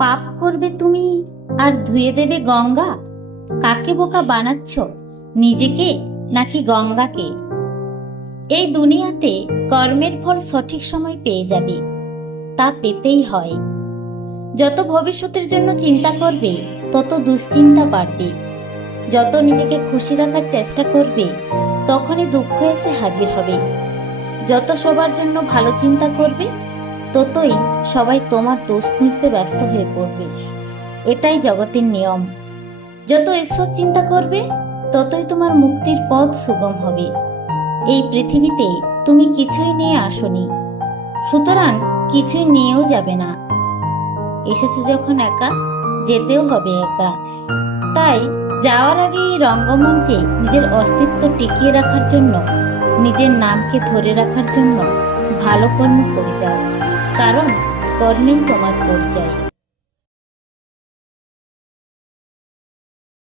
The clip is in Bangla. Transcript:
পাপ করবে তুমি আর ধুয়ে দেবে গঙ্গা? কাকে বোকা বানাচ্ছ, নিজেকে নাকি গঙ্গাকে? এই দুনিয়াতে কর্মের ফল সঠিক সময় পেয়ে যাবে, তা পেতেই হয়। যত ভবিষ্যতের জন্য চিন্তা করবে তত দুশ্চিন্তা বাড়বে। যত নিজেকে খুশি রাখার চেষ্টা করবে তখনই দুঃখ এসে হাজির হবে। যত সবার জন্য ভালো চিন্তা করবে ততই সবাই তোমার দোষ খুঁজতে ব্যস্ত হয়ে পড়বে। এটাই জগতের নিয়ম। যত ঈশ্বর চিন্তা করবে ততই তোমার মুক্তির পথ সুগম হবে। এই পৃথিবীতে তুমি কিছুই নিয়ে আসনি, সুতরাং কিছুই নিয়েও যাবে না। এসেছো যখন একা, যেতেও হবে একা। তাই যাওয়ার আগে এই রঙ্গমঞ্চে নিজের অস্তিত্ব টিকিয়ে রাখার জন্য, নিজের নামকে ধরে রাখার জন্য ভালো কর্ম করে যাও, কারণ কর্মেই তোমার পরিচয়।